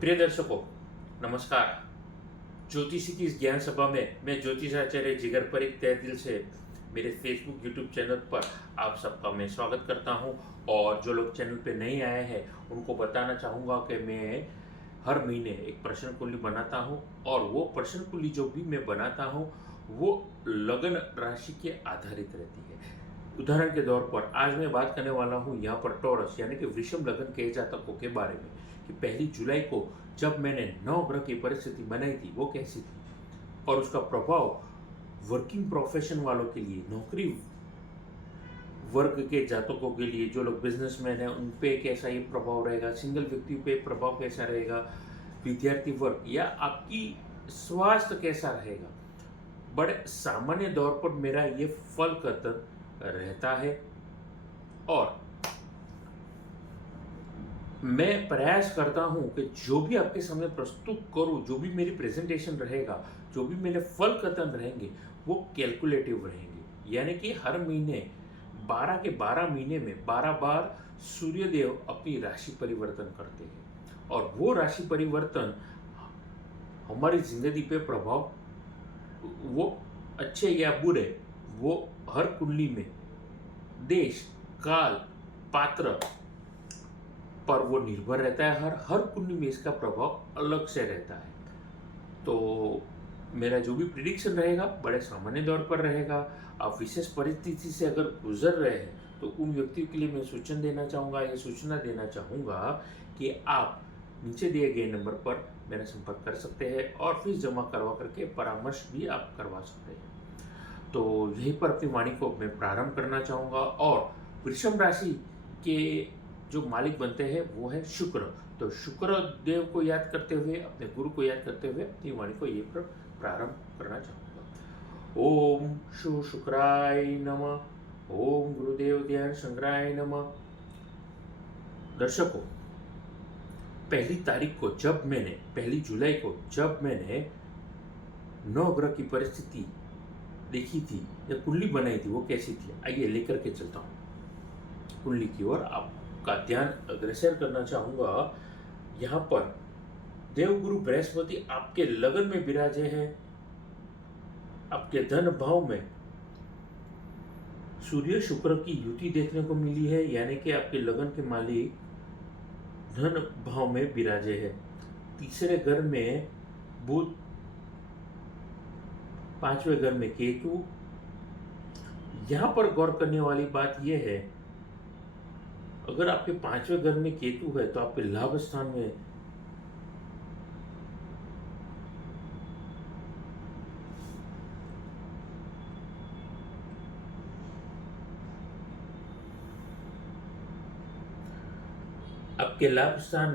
प्रिय दर्शकों, नमस्कार। ज्योतिषी की इस ज्ञान सभा में मैं ज्योतिषाचार्य जिगर परिक तहे दिल से मेरे फेसबुक यूट्यूब चैनल पर आप सबका मैं स्वागत करता हूं। और जो लोग चैनल पे नहीं आए हैं उनको बताना चाहूँगा कि मैं हर महीने एक प्रश्न कुंडली बनाता हूं, और वो प्रश्न कुंडली जो भी मैं बनाता हूं वो लगन राशि के आधारित रहती है। उदाहरण के तौर पर आज मैं बात करने वाला हूँ यहाँ पर टॉरस यानी कि वृषभ लगन के जातकों के बारे में, कि 1 जुलाई को जब मैंने 9 ग्रह की परिस्थिति बनाई थी वो कैसी थी, और उसका प्रभाव वर्किंग प्रोफेशन वालों के लिए, नौकरी वर्ग के जातकों के लिए, जो लोग बिजनेसमैन हैं उन पे कैसा ये प्रभाव रहेगा, सिंगल व्यक्ति पे प्रभाव कैसा रहेगा, विद्यार्थी वर्ग या आपकी स्वास्थ्य कैसा रहेगा। बड़े सामान्य तौर पर मेरा ये फल कथन रहता है, और मैं प्रयास करता हूं कि जो भी आपके सामने प्रस्तुत करूं, जो भी मेरी प्रेजेंटेशन रहेगा, जो भी मेरे फल कथन रहेंगे वो कैलकुलेटिव रहेंगे। यानी कि हर महीने 12 के 12 महीने में 12 बार सूर्यदेव अपनी राशि परिवर्तन करते हैं, और वो राशि परिवर्तन हमारी जिंदगी पे प्रभाव, वो अच्छे या बुरे, वो हर कुंडली में देश, काल, पात्र पर वो निर्भर रहता है। हर हर कुंडली में इसका प्रभाव अलग से रहता है। तो मेरा जो भी प्रिडिक्शन रहेगा बड़े सामान्य तौर पर रहेगा। आप विशेष परिस्थिति से अगर गुजर रहे हैं तो उन व्यक्तियों के लिए मैं सूचना देना चाहूँगा, या सूचना देना चाहूँगा कि आप नीचे दिए गए नंबर पर मेरा संपर्क कर सकते हैं, और फीस जमा करवा करके परामर्श भी आप करवा सकते हैं। तो यहीं पर अपनी वाणी को मैं प्रारंभ करना चाहूँगा। और वृषभ राशि के जो मालिक बनते हैं वो है शुक्र। तो शुक्र देव को याद करते हुए, अपने गुरु को याद करते हुए अपनी वाणी को ये प्रारंभ करना चाहूँगा। ओम शु शुक्राय नमः। ओम गुरुदेव ध्यान संग्राय नमः। दर्शकों, 1 तारीख को जब मैंने 1 जुलाई को जब मैंने 9 ग्रह की परिस्थिति देखी थी या कुंडली बनाई थी वो कैसी थी, आइए लेकर के चलता हूँ कुंडली की ओर। आपका ध्यान अग्रसर करना चाहूंगा। यहाँ पर देवगुरु बृहस्पति आपके लगन में विराजे हैं। आपके धन भाव में सूर्य शुक्र की युति देखने को मिली है, यानी कि आपके लगन के मालिक धन भाव में विराजे हैं। तीसरे घर में बुध, 5वें घर में केतु। यहां पर गौर करने वाली बात यह है, अगर आपके 5वें घर में केतु है तो आपके लाभ स्थान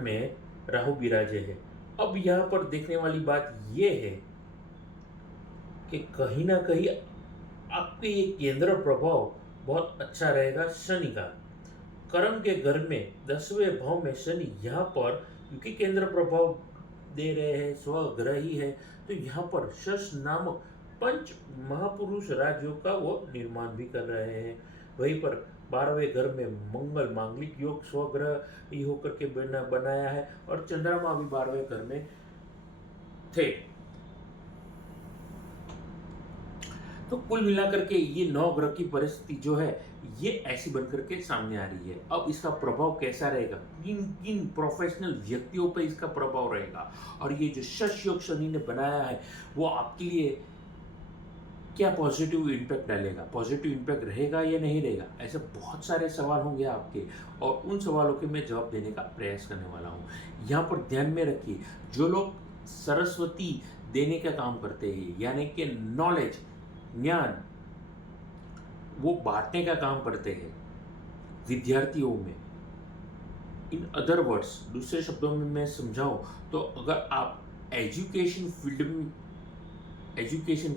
में राहु विराजे है। अब यहां पर देखने वाली बात यह है कि कहीं ना कहीं आपके ये केंद्र प्रभाव बहुत अच्छा रहेगा शनि का। कर्म के घर में 10वें भाव में शनि यहाँ पर, क्योंकि केंद्र प्रभाव दे रहे हैं, स्वग्रह ही है, तो यहाँ पर शश नामक पंच महापुरुष राजयोग का वो निर्माण भी कर रहे हैं। वहीं पर 12वें घर में मंगल मांगलिक योग स्वग्रह ही होकर के बनाया है, और चंद्रमा भी 12वें घर में थे। तो कुल मिलाकर के ये 9 ग्रह की परिस्थिति जो है ये ऐसी बनकर के सामने आ रही है। अब इसका प्रभाव कैसा रहेगा, किन किन प्रोफेशनल व्यक्तियों पर इसका प्रभाव रहेगा, और ये जो शश योग शनि ने बनाया है वो आपके लिए क्या पॉजिटिव इम्पैक्ट डालेगा, पॉजिटिव इम्पैक्ट रहेगा या नहीं रहेगा, ऐसे बहुत सारे सवाल होंगे आपके, और उन सवालों के मैं जवाब देने का प्रयास करने वाला हूँ। यहाँ पर ध्यान में रखिए, जो लोग सरस्वती देने का काम करते हैं, यानी कि नॉलेज, ज्ञान वो बांटने का काम करते हैं विद्यार्थियों में। इन अदर वर्ड्स, दूसरे शब्दों में मैं समझाऊं तो अगर आप एजुकेशन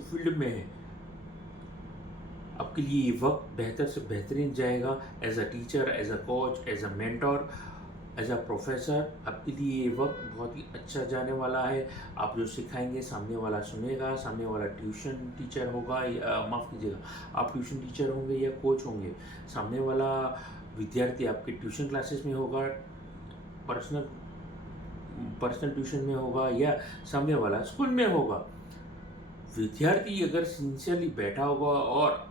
फील्ड में हैं, आपके लिए ये वक्त बेहतर से बेहतरीन जाएगा। As a teacher, as a coach, as a mentor, as a professor, आपके लिए ये वक्त बहुत ही अच्छा जाने वाला है। आप जो सिखाएंगे सामने वाला सुनेगा, सामने वाला ट्यूशन टीचर होगा, या माफ़ कीजिएगा, आप ट्यूशन टीचर होंगे या कोच होंगे, सामने वाला विद्यार्थी आपके ट्यूशन क्लासेस में होगा, पर्सनल पर्सनल ट्यूशन में होगा या सामने वाला स्कूल में होगा। विद्यार्थी अगर सिंसियरली बैठा होगा और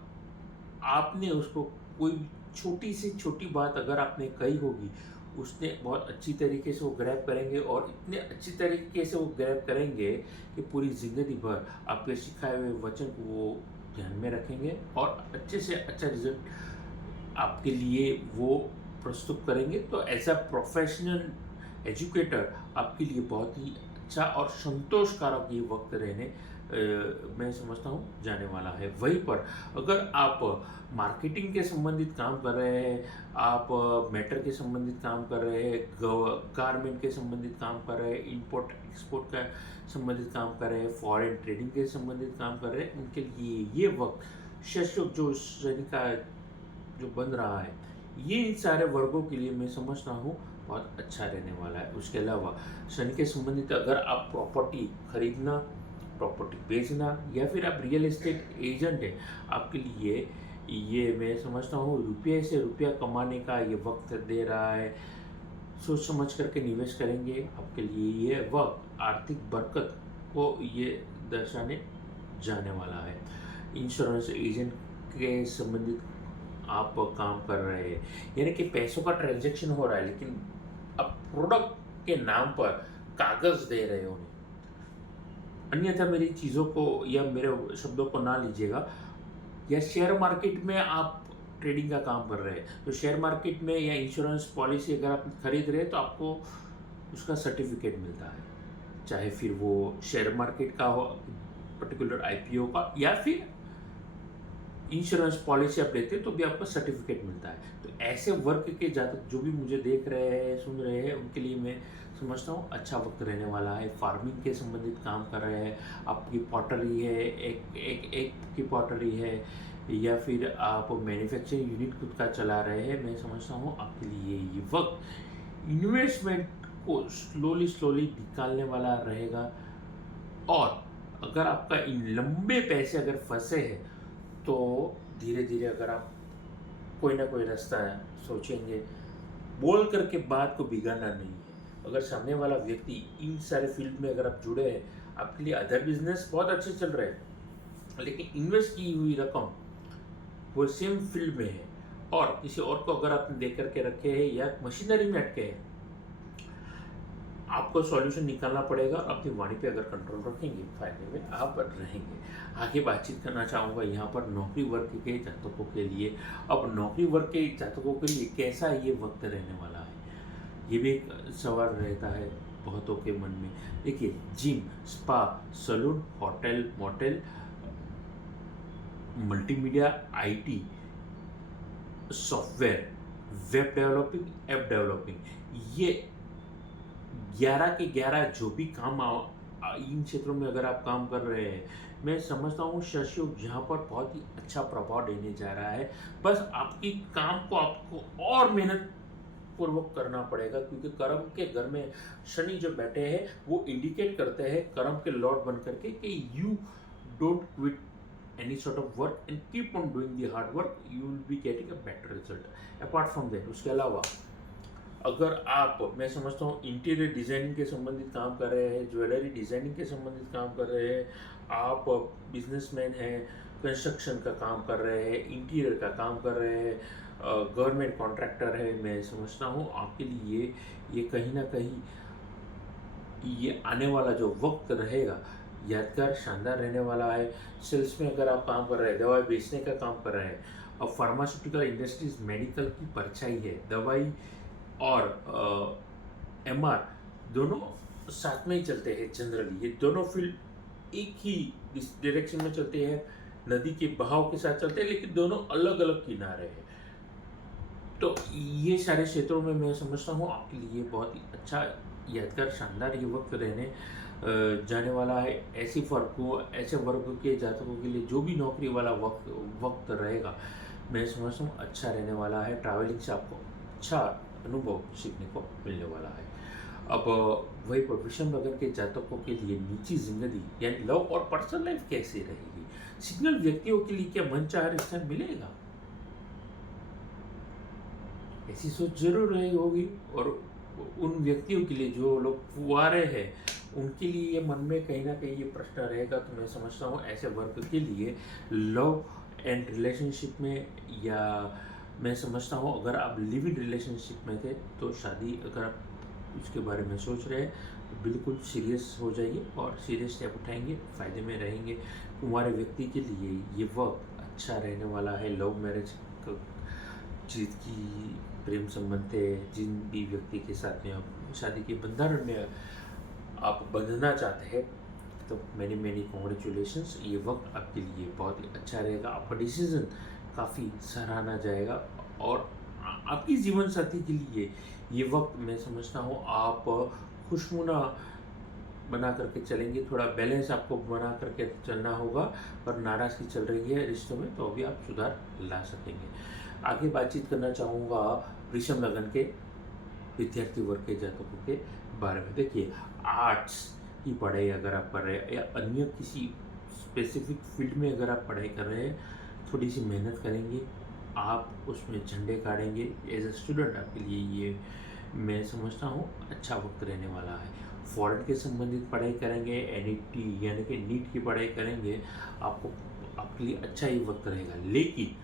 आपने उसको कोई छोटी से छोटी बात अगर आपने कही होगी, उसने बहुत अच्छी तरीके से वो ग्रैब करेंगे और इतने अच्छी तरीके से वो ग्रैब करेंगे कि पूरी ज़िंदगी भर आपके सिखाए हुए वचन को वो ध्यान में रखेंगे और अच्छे से अच्छा रिज़ल्ट आपके लिए वो प्रस्तुत करेंगे। तो एज़ अ प्रोफेशनल एजुकेटर आपके लिए बहुत ही अच्छा और संतोषकारक ये वक्त रहने मैं समझता हूँ जाने वाला है। वहीं पर अगर आप मार्केटिंग के संबंधित काम कर रहे हैं, आप मैटर के संबंधित काम कर रहे हैं, गारमेंट के संबंधित काम कर रहे हैं, इंपोर्ट एक्सपोर्ट का संबंधित काम कर रहे हैं, फॉरेन ट्रेडिंग के संबंधित काम कर रहे हैं, उनके लिए ये वक्त शस्योग जो शनि का जो बन रहा है, ये इन सारे वर्गों के लिए मैं समझता हूँ बहुत अच्छा रहने वाला है। उसके अलावा शनि के संबंधित अगर आप प्रॉपर्टी खरीदना, प्रॉपर्टी बेचना या फिर आप रियल एस्टेट एजेंट हैं, आपके लिए ये मैं समझता हूँ रुपये से रुपया कमाने का ये वक्त दे रहा है। सोच समझ करके निवेश करेंगे, आपके लिए ये वक्त आर्थिक बरकत को ये दर्शाने जाने वाला है। इंश्योरेंस एजेंट के संबंधित आप काम कर रहे हैं, यानी कि पैसों का ट्रांजैक्शन हो रहा है, लेकिन आप प्रोडक्ट के नाम पर कागज़ दे रहे हो उन्हें। अन्यथा मेरी चीज़ों को या मेरे शब्दों को ना लीजिएगा। या शेयर मार्केट में आप ट्रेडिंग का काम कर रहे हैं, तो शेयर मार्केट में या इंश्योरेंस पॉलिसी अगर आप खरीद रहे हैं तो आपको उसका सर्टिफिकेट मिलता है, चाहे फिर वो शेयर मार्केट का हो, पर्टिकुलर आईपीओ का, या फिर इंश्योरेंस पॉलिसी आप लेते हैं तो भी आपको सर्टिफिकेट मिलता है। तो ऐसे वर्क के जातक जो भी मुझे देख रहे हैं, सुन रहे हैं, उनके लिए मैं समझता हूँ अच्छा वक्त रहने वाला है। फार्मिंग के संबंधित काम कर रहे हैं, आपकी पॉटरी है, एक की पॉटरी है, या फिर आप मैन्युफैक्चरिंग यूनिट खुद का चला रहे हैं, मैं समझता हूँ आपके लिए ये वक्त इन्वेस्टमेंट को स्लोली निकालने वाला रहेगा। और अगर आपका इन लंबे पैसे अगर फंसे हैं तो धीरे धीरे अगर आप कोई ना कोई रास्ता सोचेंगे, बोल करके बात को बिगाड़ना नहीं है। अगर सामने वाला व्यक्ति इन सारे फील्ड में अगर आप जुड़े हैं, आपके लिए अदर बिजनेस बहुत अच्छे चल रहे हैं, लेकिन इन्वेस्ट की हुई रकम वो सेम फील्ड में है और किसी और को अगर आपने दे करके रखे हैं या मशीनरी में अटके हैं, आपको सॉल्यूशन निकालना पड़ेगा। अपनी वाणी पे अगर कंट्रोल रखेंगे, फायदे में आप रहेंगे। आगे बातचीत करना चाहूँगा यहाँ पर नौकरी वर्ग के जातकों के लिए। अब नौकरी वर्ग के जातकों के लिए कैसा ये वक्त रहने वाला है, ये भी एक सवाल रहता है बहुतों के मन में। देखिए, gym, spa, salon, hotel, motel, multimedia, IT, software, web developing, app developing, ये 11 के 11 जो भी काम इन क्षेत्रों में अगर आप काम कर रहे हैं, मैं समझता हूँ शशयोग यहाँ पर बहुत ही अच्छा प्रभाव देने जा रहा है। बस आपकी काम को आपको और मेहनत पूर्वक करना पड़ेगा, क्योंकि कर्म के घर में शनि जो बैठे हैं वो इंडिकेट करते हैं कर्म के लॉर्ड बन करके कि you don't quit any sort of work and keep on doing the hard work, you will be getting a better result. Apart from that, उसके अलावा अगर आप, मैं समझता हूँ इंटीरियर डिज़ाइनिंग के संबंधित काम कर रहे हैं, ज्वेलरी डिज़ाइनिंग के संबंधित काम कर रहे हैं, आप बिजनेसमैन हैं, कंस्ट्रक्शन का काम कर रहे हैं, इंटीरियर का काम कर रहे हैं, गवर्नमेंट कॉन्ट्रैक्टर है, मैं समझता हूँ आपके लिए ये कहीं ना कहीं ये आने वाला जो वक्त रहेगा यादगार, शानदार रहने वाला है। सेल्स में अगर आप काम कर रहे हैं, दवाई बेचने का काम कर रहे हैं, और फार्मास्यूटिकल इंडस्ट्रीज, मेडिकल की परछाई है, दवाई और एमआर दोनों साथ में ही चलते हैं जनरली। ये दोनों फील्ड एक ही डायरेक्शन में चलते हैं, नदी के बहाव के साथ चलते हैं, लेकिन दोनों अलग अलग किनारे हैं। तो ये सारे क्षेत्रों में मैं समझता हूँ आपके लिए बहुत ही अच्छा, यादगार, शानदार ये वक्त रहने जाने वाला है। ऐसे वर्ग के जातकों के लिए जो भी नौकरी वाला वक्त रहेगा, मैं समझता हूँ अच्छा रहने वाला है। ट्रैवलिंग से आपको अच्छा अनुभव सीखने को मिलने वाला है। अब वही वृषभ नगर के जातकों के लिए निजी जिंदगी यानी लव और पर्सनल लाइफ कैसे रहेगी, सिग्नल व्यक्तियों के लिए क्या मनचाहा रिश्ता मिलेगा, ऐसी सोच जरूर रही होगी। और उन व्यक्तियों के लिए जो लोग कुंवारे हैं, उनके लिए ये मन में कहीं ना कहीं ये प्रश्न रहेगा। तो मैं समझता हूँ ऐसे वर्ग के लिए लव एंड रिलेशनशिप में, या मैं समझता हूँ अगर आप लिव इन रिलेशनशिप में थे तो शादी अगर आप उसके बारे में सोच रहे हैं तो बिल्कुल सीरियस हो जाइए और सीरियस स्टेप उठाएंगे, फ़ायदे में रहेंगे। कुंवारे व्यक्ति के लिए ये वक्त अच्छा रहने वाला है। लव मैरिज की प्रेम संबंध है, जिन भी व्यक्ति के साथ में आप शादी के बंधन में आप बंधना चाहते हैं, तो मैनी मैनी कॉन्ग्रेचुलेशंस। ये वक्त आपके लिए बहुत ही अच्छा रहेगा। आपका डिसीजन काफ़ी सराहना जाएगा और आपकी जीवन साथी के लिए ये वक्त मैं समझता हूँ आप खुशनुमा बना करके चलेंगे। थोड़ा बैलेंस आपको बना करके चलना होगा, पर नाराज़गी चल रही है रिश्तों में तो अभी आप सुधार ला सकेंगे। आगे बातचीत करना चाहूँगा वृषभ लगन के विद्यार्थी वर्ग के जातकों के बारे में। देखिए, आर्ट्स की पढ़ाई अगर आप कर रहे हैं या अन्य किसी स्पेसिफिक फील्ड में अगर आप पढ़ाई कर रहे हैं, थोड़ी सी मेहनत करेंगे, आप उसमें झंडे गाड़ेंगे। एज ए स्टूडेंट आपके लिए ये मैं समझता हूँ अच्छा वक्त रहने वाला है। फॉरेन के संबंधित पढ़ाई करेंगे, एनईटी यानी कि नीट की पढ़ाई करेंगे, आपको आपके लिए अच्छा ही वक्त रहेगा। लेकिन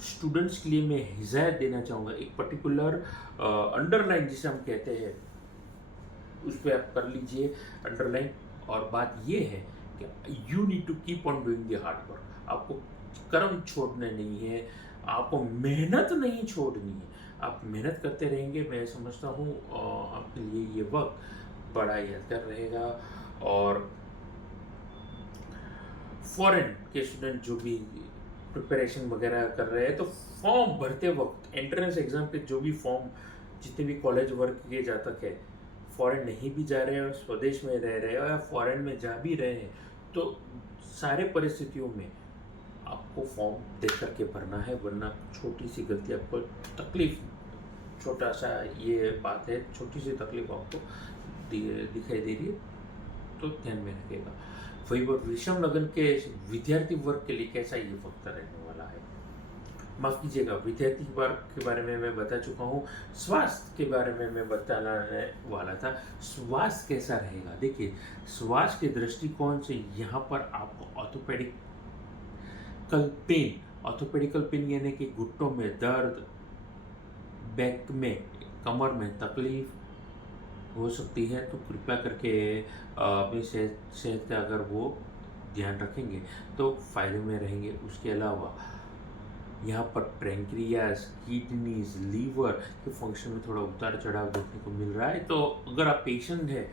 स्टूडेंट्स के लिए मैं हिदायत देना चाहूँगा, एक पर्टिकुलर अंडरलाइन जिसे हम कहते हैं उस पर आप कर लीजिए अंडरलाइन। और बात ये है कि you need to keep on doing the hard work. आपको कर्म छोड़ना नहीं है, आपको मेहनत नहीं छोड़नी है। आप मेहनत करते रहेंगे, मैं समझता हूँ आपके लिए ये वक्त बड़ा यादगार रहेगा। और फॉरेन के स्टूडेंट जो भी प्रिपरेशन वगैरह कर रहे हैं, तो फॉर्म भरते वक्त एंट्रेंस एग्जाम के जो भी फॉर्म जितने भी कॉलेज वर्क के जातक है, फॉरेन नहीं भी जा रहे हैं और स्वदेश में रह रहे हैं या फॉरेन में जा भी रहे हैं, तो सारे परिस्थितियों में आपको फॉर्म देख करके भरना है, वरना छोटी सी गलती आपको तकलीफ, छोटा सा ये बात है, छोटी सी तकलीफ आपको दिखाई दे रही है तो ध्यान में रखिएगा। वही वो वृषभ लगन के विद्यार्थी वर्ग के लिए कैसा ये वक्त रहने वाला है। माफ कीजिएगा, विद्यार्थी वर्ग के बारे में मैं बता चुका हूँ। स्वास्थ्य के बारे में मैं बताने वाला था। स्वास्थ्य कैसा रहेगा, देखिए स्वास्थ्य के दृष्टिकोण से यहाँ पर आपको ऑर्थोपेडिकल पेन यानी कि घुटनों में दर्द, बैक में, कमर में तकलीफ हो सकती है, तो कृपया करके अपनी सेहत का अगर वो ध्यान रखेंगे तो फायदे में रहेंगे। उसके अलावा यहाँ पर पैंक्रियास, किडनीज, लीवर के फंक्शन में थोड़ा उतार चढ़ाव देखने को मिल रहा है। तो अगर आप पेशेंट हैं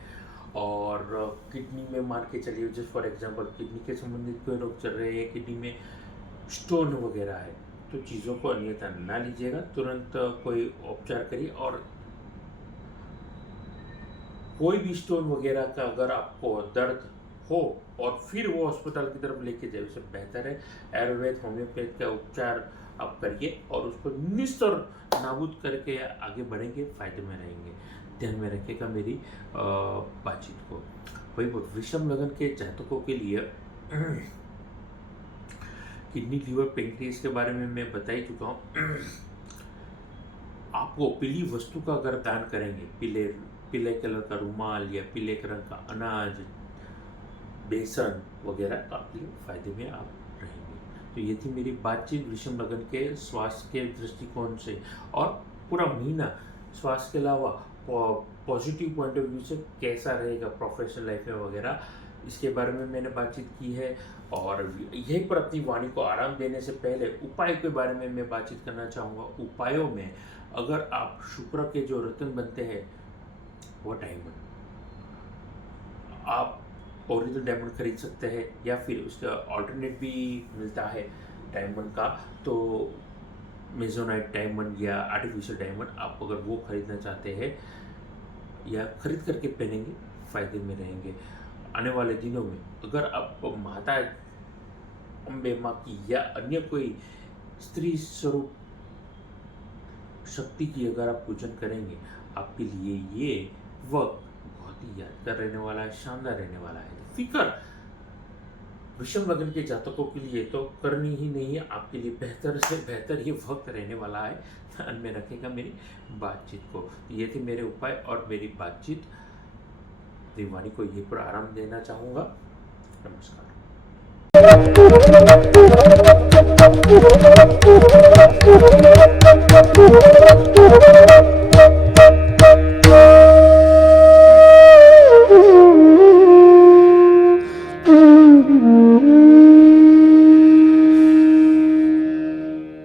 और किडनी में मान के चलिए, जस्ट फॉर एग्जांपल किडनी के संबंधित कोई रोग चल रहे हैं, किडनी में स्टोन वगैरह है, तो चीज़ों को अन्यथा ना लीजिएगा, तुरंत कोई उपचार करिए। और कोई भी स्टोन वगैरह का अगर आपको दर्द हो और फिर वो अस्पताल की तरफ लेके जाए, उससे बेहतर है आयुर्वेद होम्योपैथ का उपचार आप करिए और उसको निस्तर नाबूद करके आगे बढ़ेंगे, फायदे में रहेंगे। ध्यान में रखिएगा मेरी बातचीत को। वही वृषभ लगन के जातकों के लिए किडनी, लीवर, पेंक्रियास के बारे में मैं बता ही चुका हूँ। आपको पीली वस्तु का अगर दान करेंगे, पीले कलर का रुमाल या पीले रंग का अनाज, बेसन वगैरह, तो आपके लिए फायदे में आप रहेंगे। तो ये थी मेरी बातचीत वृषभ लगन के स्वास्थ्य के दृष्टिकोण से। और पूरा महीना स्वास्थ्य के अलावा पॉजिटिव पॉइंट ऑफ व्यू से कैसा रहेगा प्रोफेशनल लाइफ में वगैरह, इसके बारे में मैंने बातचीत की है। और यहीं पर अपनी वाणी को आराम देने से पहले उपाय के बारे में मैं बातचीत करना चाहूँगा। उपायों में अगर आप शुक्र के जो रत्न बनते हैं वो डायमंड, आप ओरिजिनल डायमंड खरीद सकते हैं या फिर उसका ऑल्टरनेट भी मिलता है डायमंड का, तो मेजोनाइट डायमंड या आर्टिफिशियल डायमंड, आप अगर वो खरीदना चाहते हैं या खरीद करके पहनेंगे, फायदे में रहेंगे। आने वाले दिनों में अगर आप माता अम्बे माँ की या अन्य कोई स्त्री स्वरूप शक्ति की अगर आप पूजन करेंगे, आपके लिए ये वक्त बहुत ही यादगार रहने वाला है, शानदार रहने वाला है। फिक्र वृषभ लग्न के जातकों के लिए तो करनी ही नहीं है, आपके लिए बेहतर से बेहतर ही वक्त रहने वाला है। ध्यान में रखेगा मेरी बातचीत को। ये थी मेरे उपाय और मेरी बातचीत। देववाणी को ये पर आराम देना चाहूँगा। नमस्कार। Mm-hmm.